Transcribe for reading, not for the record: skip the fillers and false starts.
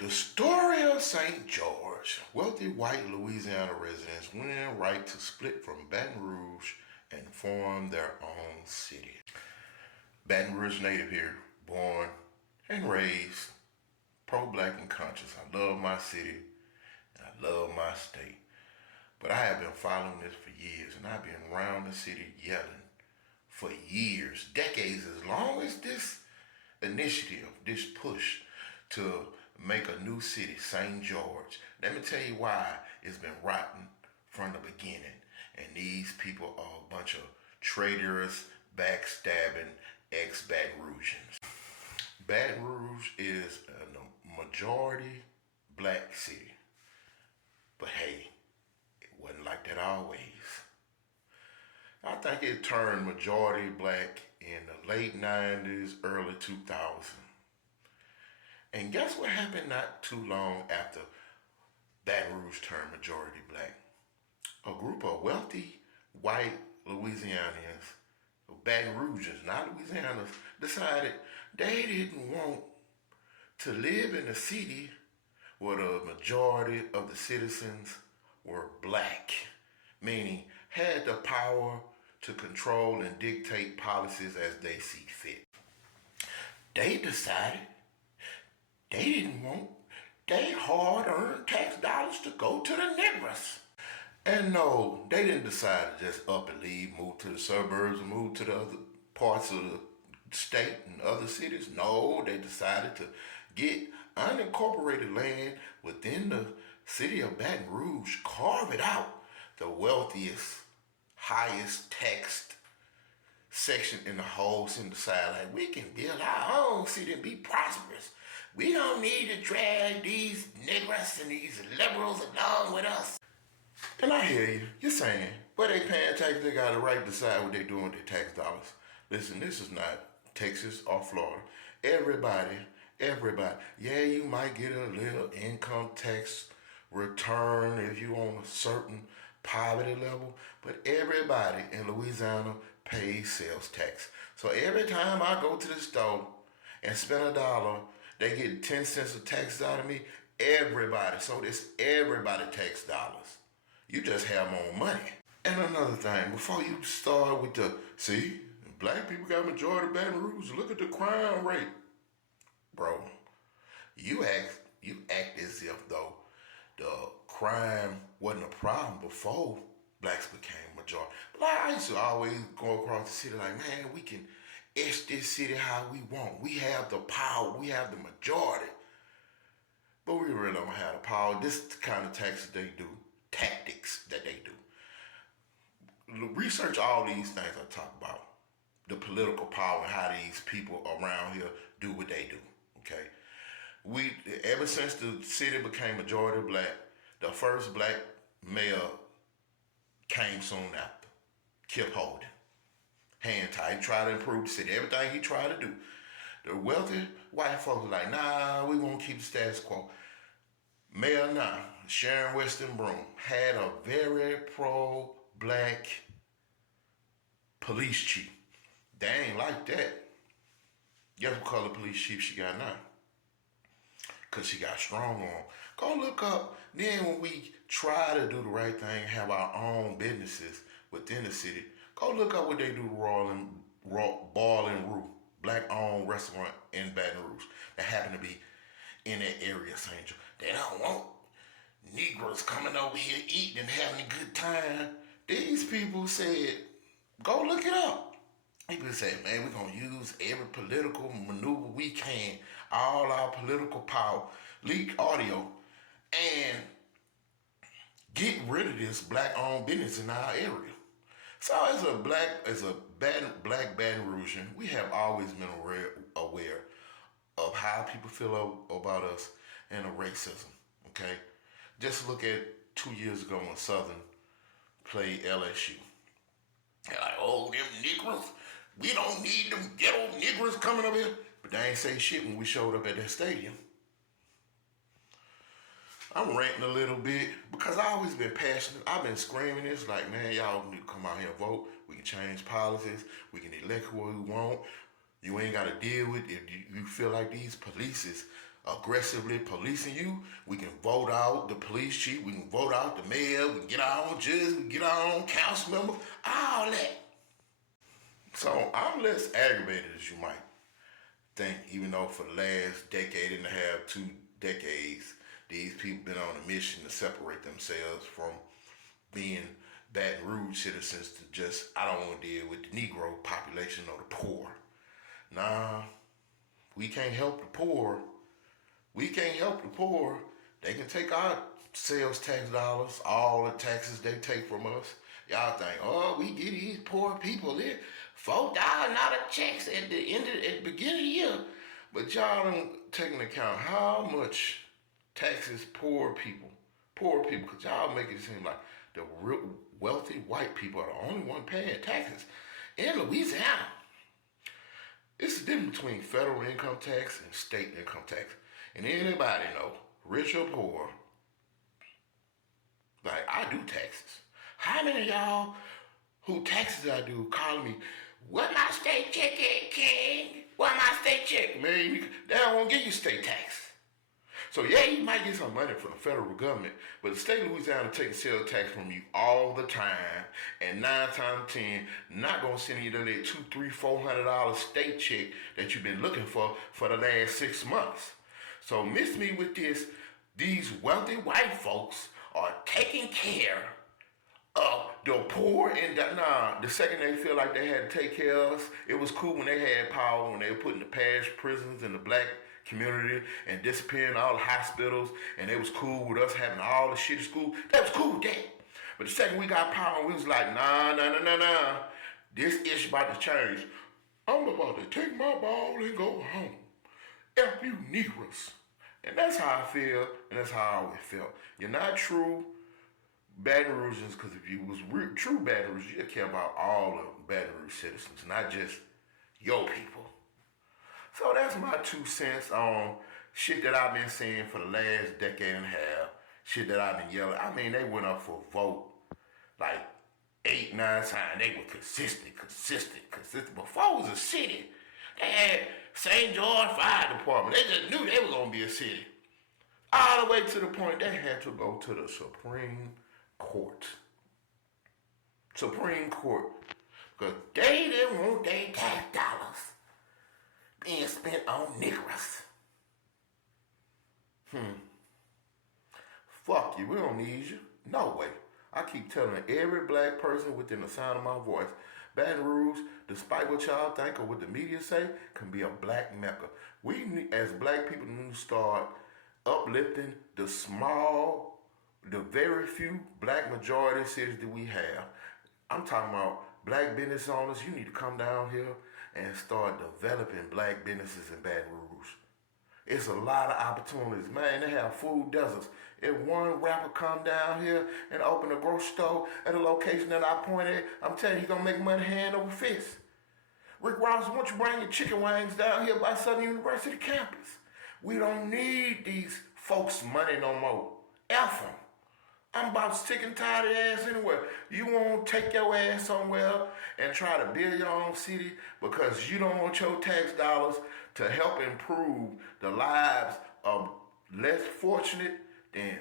The story of St. George. Wealthy white Louisiana residents went in right to split from Baton Rouge and form their own city. Baton Rouge native here, born and raised, pro-black and conscious. I love my city and I love my state. But I have been following this for years, and I've been around the city yelling for years, decades, as long as this initiative, this push to make a new city, St. George. Let me tell you why it's been rotten from the beginning. And these people are a bunch of traitorous, backstabbing ex-Baton Rougeans. Baton Rouge is a majority black city. But hey, it wasn't like that always. I think it turned majority black in the late 90s, early 2000s. And guess what happened not too long after Baton Rouge turned majority black? A group of wealthy white Louisianians, Baton Rougeans, not Louisianans, decided they didn't want to live in a city where the majority of the citizens were black, meaning had the power to control and dictate policies as they see fit. They decided they didn't want their hard-earned tax dollars to go to the niggers. And no, they didn't decide to just up and leave, move to the suburbs, move to the other parts of the state and other cities. No, they decided to get unincorporated land within the city of Baton Rouge, carve it out, the wealthiest, highest taxed section in the whole city, decide like we can build our own city and be prosperous. We don't need to drag these niggers and these liberals along with us. And I hear you. You're saying, well, they paying taxes, they got a right to decide what they're doing with their tax dollars. Listen, this is not Texas or Florida. Everybody, yeah, you might get a little income tax return if you on a certain poverty level, but everybody in Louisiana pays sales tax. So every time I go to the store and spend $1, they get 10 cents of tax out of me. Everybody. So this everybody tax dollars. You just have more money. And another thing, before you start with see, black people got majority of Baton Rouge. Look at the crime rate. Bro, you act as if though the crime wasn't a problem before blacks became majority. But I used to always go across the city like, man, we can etch this city how we want. We have the power. We have the majority. But we really don't have the power. This is the kind of tactics that they do. Research all these things I talk about. The political power and how these people around here do what they do. Okay? Ever since the city became majority black, the first black mayor came soon after. Kip Holden. Hand tight. He tried to improve the city. Everything he tried to do. The wealthy white folks were like, nah, we won't keep the status quo. Mayor now, Sharon Weston Broome, had a very pro-black police chief. They ain't like that. Guess what color police chief she got now? Because she got strong on. Go look up. Then when we try to do the right thing, have our own businesses within the city, go look up what they do to Ball and Roof, black-owned restaurant in Baton Rouge that happen to be in that area, St. George. They don't want Negroes coming over here eating and having a good time. These people said, go look it up. People say, man, we're going to use every political maneuver we can, all our political power, leak audio, and get rid of this black-owned business in our area. So as a black Baton Rougean, we have always been aware of how people feel about us and the racism, okay? Just look at 2 years ago when Southern played LSU. They're like, oh, them Negroes, we don't need them ghetto Negroes coming up here. But they ain't say shit when we showed up at that stadium. I'm ranting a little bit because I always been passionate. I've been screaming this like, man, y'all need to come out here and vote. We can change policies. We can elect who we want. You ain't got to deal with if you feel like these polices aggressively policing you, we can vote out the police chief, we can vote out the mayor, we can get our own judge, we can get our own council member, all that. So I'm less aggravated as you might think, even though for the last decade and a half, 2 decades, these people been on a mission to separate themselves from being Baton Rouge citizens to just, I don't want to deal with the Negro population or the poor. Nah, we can't help the poor. We can't help the poor. They can take our sales tax dollars, all the taxes they take from us. Y'all think, oh, we get these poor people there $4 not a checks at the beginning of the year. But y'all don't take into account how much taxes poor people, because y'all make it seem like the real wealthy white people are the only one paying taxes in Louisiana. It's the difference between federal income tax and state income tax. And anybody know, rich or poor, like I do taxes. How many of y'all who taxes I do calling me, what my state check at, King? What my state check? Man, they don't want to give you state tax. So yeah, you might get some money from the federal government, but the state of Louisiana taking sales tax from you all the time, and 9 times out of 10, not gonna send you that $200, $300, $400 state check that you've been looking for the last 6 months. So miss me with this. These wealthy white folks are taking care of the poor and the second they feel like they had to take care of us. It was cool when they had power, when they were putting the parish prisons in the black community and disappearing all the hospitals, and it was cool with us having all the shitty school. That was cool with that. But the second we got power, we was like, nah. This issue about to change. I'm about to take my ball and go home. F you Negroes. And that's how I feel, and that's how I always felt. You're not true Baton Rougeans, because if you was true Baton Rouge, you'd care about all of Baton Rouge citizens, not just your people. So that's my 2 cents on shit that I've been saying for the last decade and a half, shit that I've been yelling. I mean, they went up for a vote like 8, 9 times. They were consistent. Before it was a city, they had St. George Fire Department. They just knew they were going to be a city. All the way to the point they had to go to the Supreme Court. Because they didn't want their tax dollars being spent on Negroes. Fuck you, we don't need you. No way. I keep telling every black person within the sound of my voice, Baton Rouge, despite what y'all think or what the media say, can be a black mecca. We, as black people, need to start uplifting the very few black majority cities that we have. I'm talking about black business owners. You need to come down here and start developing black businesses in Baton Rouge. It's a lot of opportunities. Man, they have food deserts. If one rapper come down here and open a grocery store at a location that I pointed, I'm telling you, he's going to make money hand over fist. Rick Ross, why don't you bring your chicken wings down here by Southern University campus? We don't need these folks' money no more. F them. I'm about sick and tired of your ass anywhere. You won't take your ass somewhere and try to build your own city because you don't want your tax dollars to help improve the lives of less fortunate than